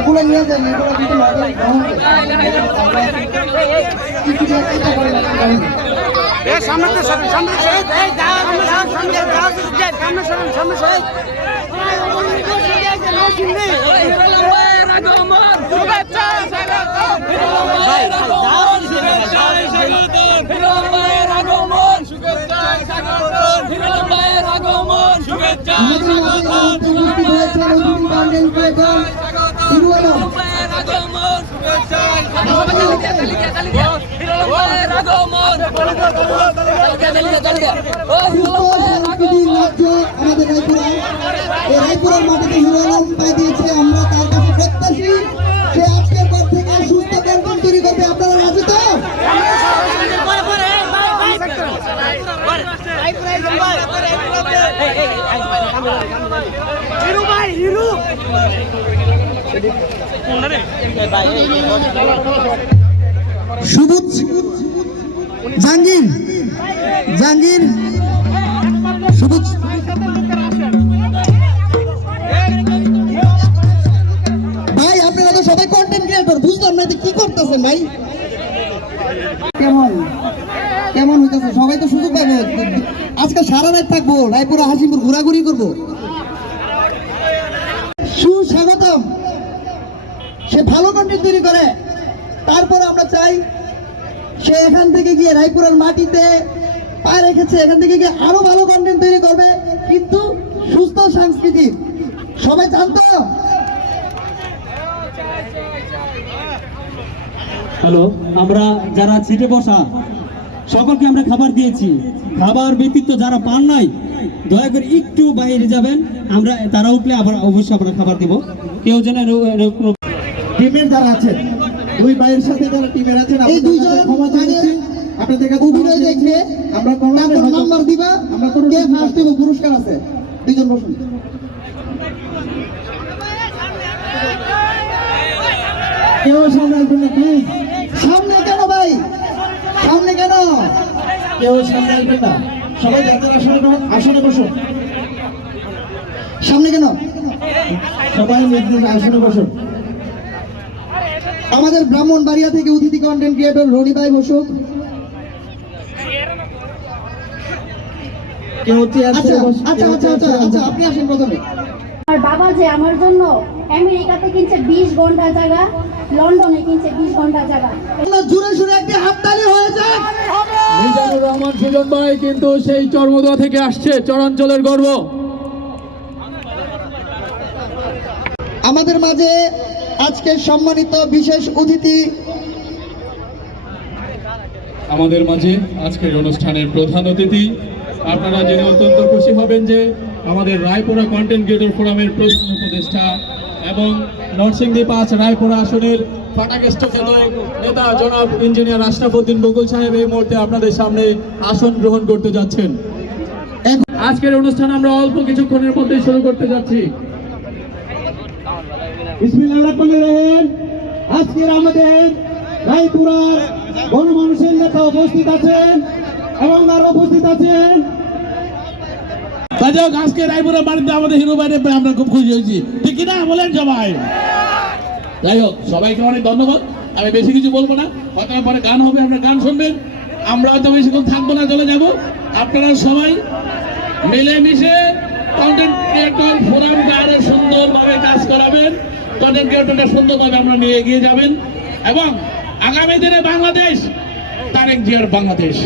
এগুলো নিয়ে যান, এগুলো কিন্তু রায়পুরের মাটিতে হিরো আলম পাই দিয়েছে। আমরা তার কাছে প্রত্যাশী সে আজকের পর থেকে সুস্থ কন্টেন্ট তৈরি করবে। আপনারা রাজি তো? সবুজ জাহাঙ্গীর জাহাঙ্গীর সবুজ ভাই, আপনারা তো সবাই কন্টেন্ট ক্রিয়েটর, বুঝলাম না কি করতেছেন ভাই? কেমন কেমন হইতেছে? সবাই তো সুযোগ পাবো। আজকে সারা রাত থাকবো, রায়পুর হাসিপুর ঘোরাঘুরি করবো। সুস্বাগতম। সে ভালো কন্টেন্ট তৈরি করে, তারপর আমরা চাই সে এখান থেকে গিয়ে রায়পুরের মাটিতে পা রেখেছে, এখান থেকে গিয়ে আরো ভালো কন্টেন্ট তৈরি করবে, কিন্তু সুস্থ সাংস্কৃতিক। সবাই জানতো। হ্যালো, আমরা যারা সিটে বসা সকলকে আমরা খাবার দিয়েছি। খাবার ব্যতীত যারা পান নাই দয়া করে একটু বাইরে যাবেন। আমরা তারা উঠলে আবার অবশ্যই আমরা খাবার দিব। কেউ যেন টিমের যারা আছেন, দুই ভাইয়ের সাথে যারা টিমের আছেন, এই দুইজন ক্ষমা চাইছি। আপনাদের কাছে অভিনয় দেখলে আমরা নাম্বার দিবা, আমরা কোন কে ফার্স্ট দেব, পুরস্কার আছে। দুইজন বসুন। কেউ সামনে আসবেন না প্লিজ। সামনে কেন ভাই? সামনে কেন? কেউ সামনে আসবেন না, সবাই যাদের আসনে বসুন। সামনে কেন? সবাই নিজ আসনে বসুন। আমাদের ব্রাহ্মণবাড়িয়া থেকে অতিথি কন্টেন্ট ক্রিয়েটর রনি ভাই বসুক। আচ্ছা, আপনি আসেন প্রথমে। আমার বাবা যে আমার জন্য আমেরিকাতে কিনছে 20 ঘন্টা জায়গা, লন্ডনে কিনছে 20 ঘন্টা জায়গা। জুড়ে জুড়ে একটি হাততালি হয়েছে। মিজানুর রহমান সুজন ভাই কিন্তু সেই চরমোদা থেকে আসছে, চরাঞ্চলের গর্ব। আমাদের মাঝে আজকে সম্মানিত বিশেষ অতিথি, আমাদের মাঝে আজকের অনুষ্ঠানের প্রধান অতিথি। আপনারা জেনে অত্যন্ত খুশি হবেন যে আমাদের রায়পুরা কন্টেন্ট ক্রিয়েটর ফোরামের প্রধান উপদেষ্টা এবং নরসিংদী 5 রায়পুরা আসনের ফাটাকেষ্ট নেতা জনাব ইঞ্জিনিয়ার আশরাফ উদ্দিন বকুল সাহেব এই মুহূর্তে আপনাদের সামনে আসন গ্রহণ করতে যাচ্ছেন। আজকের অনুষ্ঠান আমরা অল্প কিছুক্ষণের মধ্যে শুরু করতে যাচ্ছি। আজকের আমাদের রায়পুরার গণমানুষের নেতা উপস্থিত আছেন এবং আরো উপস্থিত আছেন। আজকে রায়পুরা বাড়িতে আমাদের হিরো বাইরে আমরা খুব খুশি হয়েছি, ঠিক কিনা বলেন সবাই? যাই হোক, সবাইকে অনেক ধন্যবাদ। আমি বেশি কিছু বলবো না, হয়তো পরে গান হবে, আপনারা গান শুনবেন। আমরা হয়তো বেশিক্ষণ থাকবো না, চলে যাব। আপনারা সবাই মিলেমিশে কন্টেন্ট ক্রিয়েটর ফোরামকে আরো সুন্দরভাবে কাজ করাবেন, কন্টেন্ট ক্রিয়েটরটা সুন্দরভাবে আমরা নিয়ে এগিয়ে যাবেন এবং আগামী দিনে বাংলাদেশ তারেক জিয়ার বাংলাদেশ,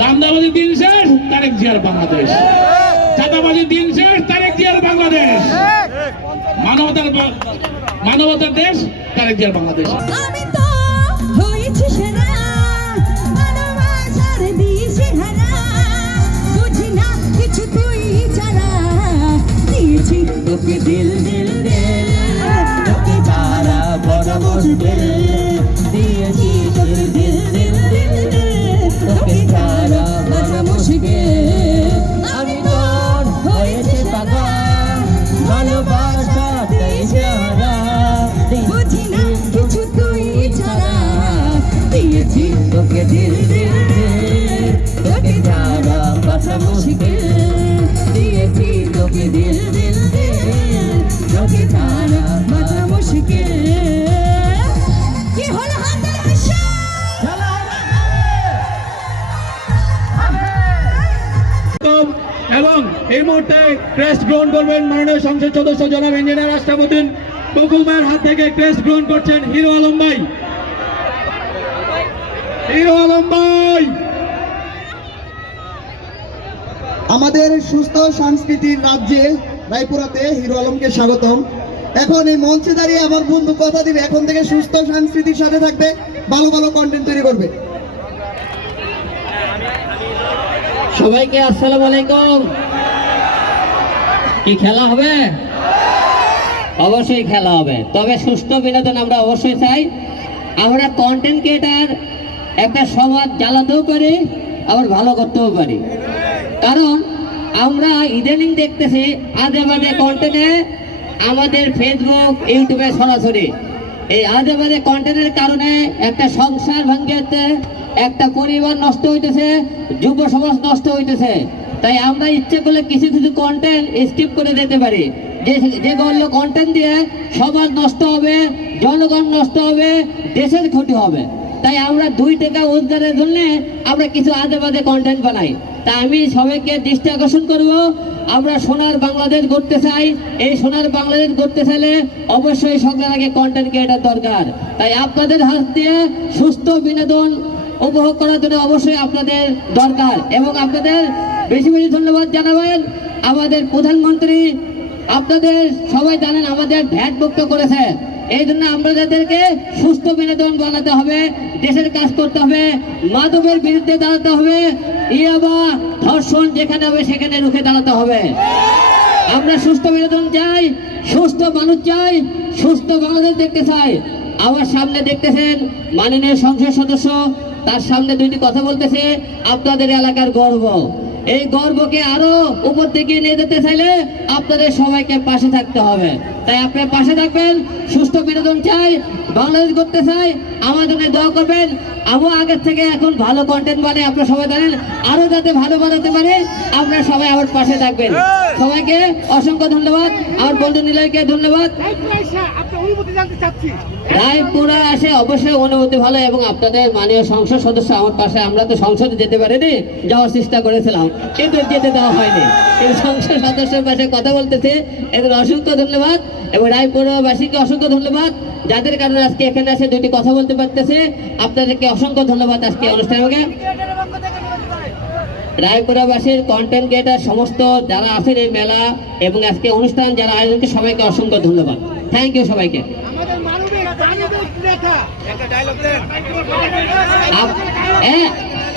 দান্দাবাজি দিন শেষ তারেক জিয়ার বাংলাদেশ, চাঁদাবাজি দিন শেষ তারেক জিয়ার বাংলাদেশ, মানবতার দেশ তারেক জিয়ার বাংলাদেশ। दिल दिल दिल তোকে তারা বড় মুশকিল দিয়েছি দিল দিল দিল দিল তোকে তারা বড় মুশকিল আমি তোর হয়েছে পাগল ভালোবাসাতে সারা বুঝি না কিছু তুই ছাড়া দিয়েছি তোকে দিল দিল দিল তোকে ছাড়া বাঁচা মুশকিল দিয়েছি তোকে দিল দিল দিল তোকে ছাড়া বাঁচা মুশকিল কি হলো হাতের হাসি এবং এই মুহূর্তে ক্রেস্ট গ্রহণ করবেন মাননীয় সংসদ সদস্য জনাব ইঞ্জিনিয়ার আশরাফুদ্দিন বকুল ভাইয়ের হাত থেকে ক্রেস্ট গ্রহণ করছেন হিরো আলম ভাই। হিরো আলম ভাই আমাদের সুস্থ সংস্কৃতির রাজ্যে রায়পুরাতে হিরো আলমকে স্বাগতম। এখন এই মঞ্চে দাঁড়িয়ে আমার বন্ধু কথা দিবে, এখন থেকে সুস্থ সংস্কৃতির সাথে থাকবে, ভালো ভালো কন্টেন্ট তৈরি করবে। সবাইকে আসসালামু আলাইকুম। কি খেলা হবে? অবশ্যই খেলা হবে, তবে সুষ্ঠু বিনোদন আমরা অবশ্যই চাই। আমরা কন্টেন্ট ক্রিয়েটার একটা সমাজ জ্বালাতেও পারি, আবার ভালো করতেও পারি। কারণ আমরা ইদানিং দেখতেছি আজে বাজে কন্টেন্টে আমাদের ফেসবুক ইউটিউবে সরাসরি এই আজে বাজে কন্টেন্টের কারণে একটা সংসার ভাঙে যাচ্ছে, একটা পরিবার নষ্ট হইতেছে, যুব সমাজ নষ্ট হইতেছে। তাই আমরা ইচ্ছে করলে কিছু কিছু কন্টেন্ট স্কিপ করে দিতে পারি, যেগুলো কন্টেন্ট দিয়ে সমাজ নষ্ট হবে, জনগণ নষ্ট হবে, দেশের ক্ষতি হবে। তাই আমরা 2 টাকা রোজগারের জন্য আমরা কিছু আজে বাজে কন্টেন্ট বানাই। তা আমি সবাইকে দৃষ্টি আকর্ষণ করব, আমরা সোনার বাংলাদেশ গড়তে চাই। এই সোনার বাংলাদেশ গড়তে চাইলে অবশ্যই সবার আগে কন্টেন্ট ক্রিয়েটার দরকার। তাই আপনাদের হাত দিয়ে সুস্থ বিনোদন উপভোগ করার জন্য অবশ্যই আপনাদের দরকার, এবং আপনাদের বেশি বেশি ধন্যবাদ জানাবেন। আমাদের প্রধানমন্ত্রী আপনাদের সবাই জানেন আমাদের ভ্যাট মুক্ত করেছে, এই জন্য আমাদেরকে সুস্থ বিনোদন বানাতে হবে, দেশের কাজ করতে হবে, মাদকের বিরুদ্ধে দাঁড়াতে হবে, ইয়াবা ধর্ষণ যেখানে হবে সেখানে রুখে দাঁড়াতে হবে। আমরা সুস্থ বিনোদন চাই, সুস্থ মানুষ চাই, সুস্থ বাংলাদেশ দেখতে চাই। আমার সামনে দেখতেছেন মাননীয় সংসদ সদস্য, তার সামনে 2টি কথা বলতেছে, আপনাদের এলাকার গর্ব। এই গর্বকে আরো উপর দিকে নিয়ে যেতে চাইলে আপনাদের সবাইকে পাশে থাকতে হবে। তাই আপনার পাশে থাকবেন, সুস্থ বিনোদন চাই, বাংলাদেশ করতে চাই, আমার জন্য দোয়া করবেন। আমিও আগের থেকে এখন ভালো কন্টেন্ট বানাই, আপনারা সবাই জানেন, আরো যাতে ভালো বানাতে পারে আপনারা সবাই আমার পাশে থাকবেন। সবাইকে অসংখ্য ধন্যবাদ, আমার বন্ধু নিলয়কে ধন্যবাদ। রায়পুরা আসে অবশ্যই অনুভূতি ভালো, এবং আপনাদের মাননীয় সংসদ সদস্য আমার পাশে, আমরা তো সংসদে যেতে পারিনি, যাওয়ার চেষ্টা করেছিলাম কিন্তু যেতে দেওয়া হয়নি, কিন্তু সংসদ সদস্যের পাশে কথা বলতেছে, এদের অসংখ্য ধন্যবাদ। এবং রায়পুরাবাসীকে অসংখ্য ধন্যবাদ, যাদের কারণে আজকে এখানে এসে 2টি কথা বলতে পারতেছে। আপনাদেরকে অসংখ্য ধন্যবাদ আজকে অনুষ্ঠানে। রায়পুরাবাসীর কন্টেন্ট ক্রিয়েটার সমস্ত যারা আছেন এই মেলা এবং আজকে অনুষ্ঠান যারা আয়োজনকে সবাইকে অসংখ্য ধন্যবাদ। থ্যাংক ইউ সবাইকে।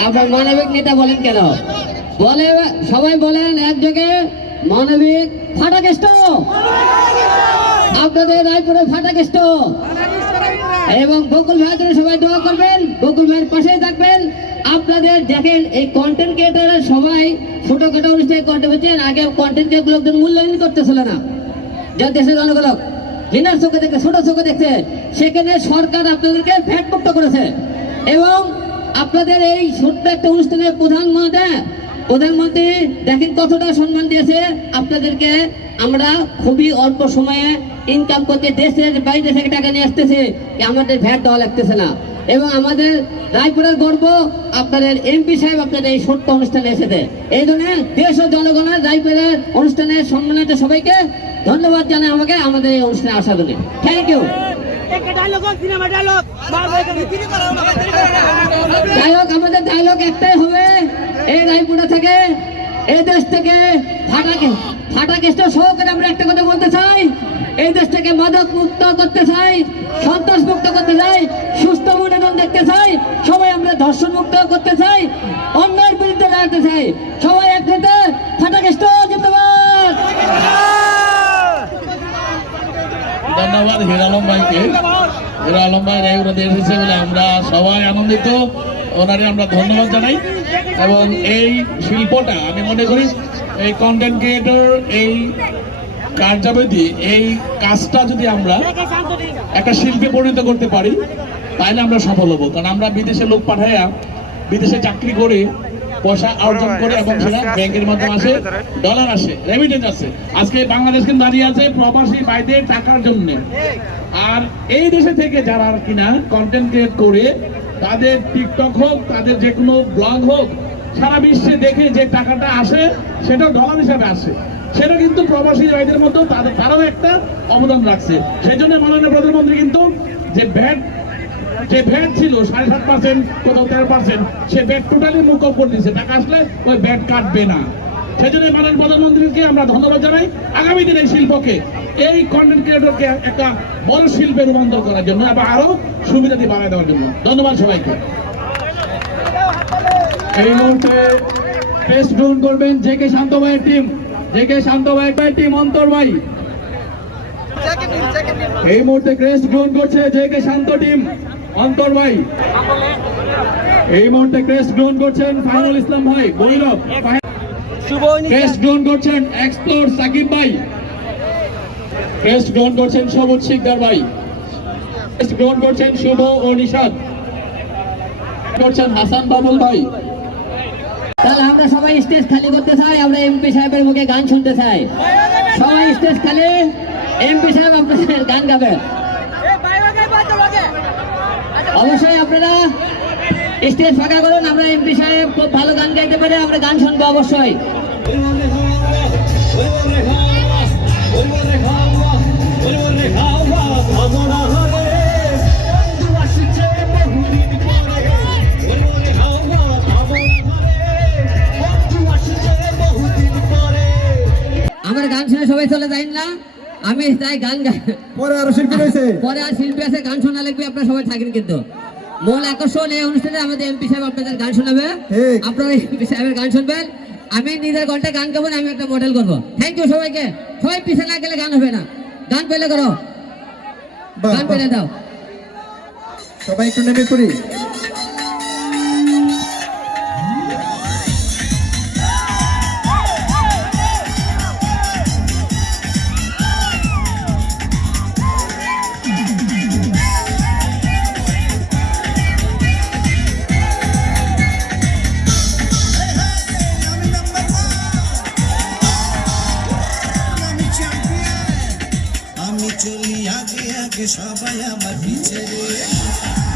আপনার মানবিক নেতা বলেন কেন? বলে সবাই বলেন একযোগে মানবিক ফাটাকেষ্ট, আপনাদের রায়পুরের ফাটাকেষ্ট। এবং বকুল ভাইয়ের জন্য সবাই দোয়া করবেন, বকুল ভাইয়ের পাশেই থাকবেন। আপনাদের দেখেন এই কন্টেন্ট ক্রিয়েটাররা সবাই ছোটখাটো অনুষ্ঠানে কন্টেন্ট হচ্ছেন, আগে কন্টেন্ট লোকজন মূল্যায়ন করতেছিল না, যা দেশের জনগণ হিনার চোখে দেখে, ছোট চোখে দেখছে, সেখানে সরকার আপনাদেরকে ভ্যাট মুক্ত করেছে। এবং আপনাদের এই ছোট্ট একটা অনুষ্ঠানের প্রধানমন্ত্রী দেখেন কতটা সম্মান দিয়েছে আপনাদেরকে। আমরা খুবই অল্প সময়ে ইনকাম করতে দেশের বাইরে থেকে টাকা নিয়ে আসতেছে, আমাদের ভ্যাট দেওয়া লাগতেছে না। এবং আমাদের রায়পুরের গর্ব আপনাদের এমপি সাহেব আপনাদের এই ছোট্ট অনুষ্ঠানে এসেছে, এই জন্য দেশ ও জনগণের রায়পুরের অনুষ্ঠানে সম্মানিত সবাইকে ধন্যবাদ জানাই আমাকে আমাদের এই অনুষ্ঠানে আসার জন্য। Thank you. যাই হোক, আমাদের ডায়লগ একটাই হবে, এই রায়পুরা থেকে, এই দেশ থেকে ফাটাকেষ্ট সহকারে আমরা একটা কথা বলতে চাই, এই দেশ থেকে মাদক মুক্ত করতে চাই, সন্ত্রাস মুক্ত করতে চাই, সুস্থ বিনোদন দেখতে চাই, সবাই আমরা ধর্ষণ মুক্ত করতে চাই, অন্যায়ের বিরুদ্ধে দাঁড়াতে চাই, সবাই একসাথে ফাটাকেষ্ট জিন্দাবাদ। ধন্যবাদ হিরো আলম ভাইকে। হিরো আলম ভাই রায়পুরাতে এসেছে বলে আমরা সবাই আনন্দিত, ওনারে আমরা ধন্যবাদ জানাই। এবং এই শিল্পটা আমি মনে করি এই কন্টেন্ট ক্রিয়েটর এই কার্যাবধি এই কাজটা যদি আমরা একটা শিল্পে পরিণত করতে পারি তাহলে আমরা সফল হবো। কারণ আমরা বিদেশে লোক পাঠাইয়া বিদেশে চাকরি করে পয়সা অর্জন করে এবং সেটা ব্যাংকের মাধ্যমে আসে, ডলার আসে, রেমিটেন্স আসে। আজকে বাংলাদেশ কিন্তু দাঁড়িয়ে আছে প্রবাসী ভাইদের টাকার জন্য। আর এই দেশে থেকে যারা কিনা কন্টেন্ট ক্রিয়েট করে তাদের টিকটক হোক, তাদের যে কোনো ব্লগ হোক, সারা বিশ্বে দেখে যে টাকাটা আসে সেটা ডলার হিসাবে আসে। সেটা কিন্তু প্রবাসী ভাইদের মতো তারাও একটা অবদান রাখছে। সেই জন্য মাননীয় প্রধানমন্ত্রী কিন্তু যে ভ্যাট ছিল 7.5%, কোথাও 13%, সে ভ্যাট টোটালি মুকুব করে দিয়েছে। টাকা আসলে ওই ভ্যাট কাটবে না। সেই জন্য মাননীয় প্রধানমন্ত্রীকে আমরা ধন্যবাদ জানাই। আগামী দিনে এই শিল্পকে, এই কন্টেন্ট ক্রিয়েটরকে একটা বড় শিল্পে রূপান্তর করার জন্য এবং আরো সুবিধা দিয়ে বাড়ায় দেওয়ার জন্য। ধন্যবাদ সবাইকে। এই মুহূর্তে টেস্ট গ্রহণ করবেন জেকে শান্ত ভাইয়ের টিম, জেকে শান্ত ভাইয়ের টিম অন্তর ভাই। এই মুহূর্তে ক্রেস্ট গ্রহণ করছে জেকে শান্ত টিম অন্তর ভাই। এই মুহূর্তে ক্রেস্ট গ্রহণ করছেন ফাইনুল ইসলাম ভাই বৈরব। ক্রেস্ট গ্রহণ করছেন এক্সপ্লোর সাকিব ভাই। ক্রেস্ট গ্রহণ করছেন সবুজ শিকদার ভাই। ক্রেস্ট গ্রহণ করছেন শুভ ও নিশাদ। করছেন হাসান বাবুল ভাই। তাহলে আমরা সবাই স্টেজ খালি করতে চাই, আমরা এমপি সাহেবের মুখে গান শুনতে চাই। সবাই স্টেজ খালি, এমপি সাহেব আপনাদের গান গাবে। অবশ্যই আপনারা স্টেজ ফাঁকা করুন, আমরা এমপি সাহেব খুব ভালো গান গাইতে পারে, আমরা গান শুনবো অবশ্যই। আমার গান শুনে সবাই চলে যায় না, আমি তাই গান গাই। পরে আরো শিল্পী রয়েছে। পরে আর শিল্পী আছে, গান শোনা লাগবে, আপনারা সবাই থাকেন। কিন্তু মূল আকর্ষণ এই অনুষ্ঠানে আমাদের এমপি সাহেব আপনাদের গান শোনাবে, আপনারা এমপি সাহেবের গান শুনবেন। আমি নিজের ঘন্টা গান গাবো না, আমি একটা মডেল করবো। থ্যাংক ইউ সবাইকে। সবাই পিছনে না গেলে গান হবে না, গান পেলে করো, গান পেলে দাও। সবাই একটু নেমে পড়ি। আমি চলি আগে আগে, সবাই আমার পিছে রে।